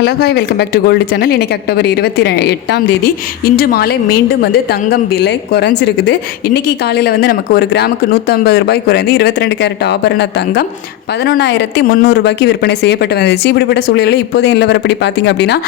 Hello hi welcome back to gold channel. இன்றைக்கி October 28 இன்று மாலை மீண்டும் தங்கம் விலை குறைஞ்சிருக்குது. இன்றைக்கி காலையில் நமக்கு ஒரு கிராமுக்கு 150 ரூபாய் குறைந்து 22 கேரட் ஆபரண தங்கம் 11,300 ரூபாய்க்கு விற்பனை செய்யப்பட்டு வந்துச்சு. இப்படிப்பட்ட சூழலில் இப்போதைய நிலவரப்படி பார்த்திங்க அப்படின்னா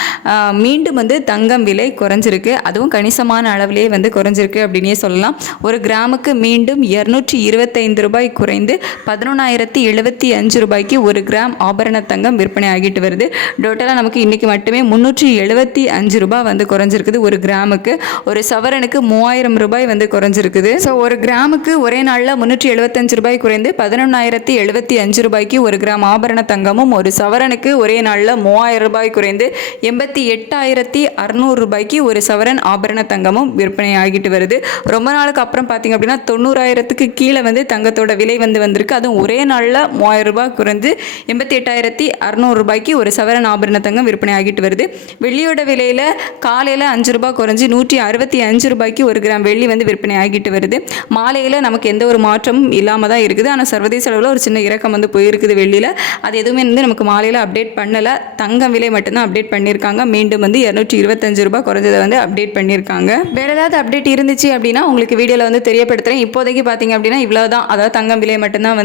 மீண்டும் தங்கம் விலை குறைஞ்சிருக்கு. அதுவும் கணிசமான அளவிலே குறைஞ்சிருக்கு அப்படின்னே சொல்லலாம். ஒரு கிராமுக்கு மீண்டும் 225 ரூபாய் குறைந்து 11,075 ரூபாய்க்கு ஒரு கிராம் ஆபரண தங்கம் விற்பனை ஆகிட்டு வருது. டோட்டலாக நமக்கு இன்றைக்கி மட்டுமே 375 ரூபாய் குறைஞ்சிருக்குது ஒரு கிராமுக்கு. ஒரு சவரனுக்கு 3000 ரூபாய் குறைஞ்சிருக்குது. ஸோ ஒரு கிராமுக்கு ஒரே நாளில் 375 ரூபாய் குறைந்து 11,075 ரூபாய்க்கு ஒரு கிராம் ஆபரண தங்கமும், ஒரு சவரனுக்கு ஒரே நாளில் 3000 ரூபாய் குறைந்து 88,600 ரூபாய்க்கு ஒரு சவரன் ஆபரண தங்கமும் விற்பனை ஆகிட்டு வருது. ரொம்ப நாளுக்கு அப்புறம் பார்த்திங்க அப்படின்னா 90,000க்கு கீழே தங்கத்தோட விலை வந்திருக்கு. அதுவும் ஒரே நாளில் 3000 ரூபாய் குறைந்து 88,600 ரூபாய்க்கு ஒரு சவரன் ஆபரண தங்கம் விற்பனை ஆகிட்டு வருது. வெள்ளியோட விலையில் காலையில் 5 ரூபாய் குறைஞ்சி 165 ரூபாய்க்கு ஒரு கிராம் வெள்ளி விற்பனை ஆகிட்டு வருது. மாலையில் நமக்கு எந்த ஒரு மாற்றமும் இல்லாமல் தான் இருக்குது. ஆனால் சர்வதேச அளவில் ஒரு சின்ன இறக்கம் போயிருக்குது வெள்ளியில். அது எதுவுமே நமக்கு மாலையில் அப்டேட் பண்ணலை. தங்கம் விலை மட்டும்தான் அப்டேட் பண்ணியிருக்காங்க. மீண்டும் 225 ரூபாய் குறைஞ்சதை அப்டேட் பண்ணியிருக்காங்க. வேறு ஏதாவது அப்டேட் இருந்துச்சு அப்படின்னா உங்களுக்கு வீடியோவில் தெரியப்படுத்துகிறேன். இப்போதைக்கு பார்த்தீங்க அப்படின்னா இவ்வளோ தான். அதாவது தங்கம் விலை மட்டும்தான்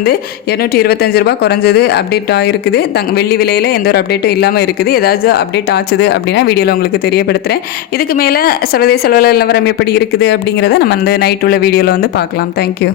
225 ரூபாய் குறைஞ்சது அப்டேட் ஆகிருக்குது. வெள்ளி விலையில் எந்த ஒரு அப்டேட்டும் இல்லாமல் இருக்குது. ஏதாவது அப்டேட் ஆச்சுது அப்படின்னா வீடியோவில் உங்களுக்கு தெரியப்படுத்துகிறேன். இதுக்கு மேலே சர்வதேச அளவில் நிலவரம் எப்படி இருக்குது அப்படிங்கிறத நம்ம நைட் உள்ள வீடியோவில் பார்க்கலாம். தேங்க்யூ.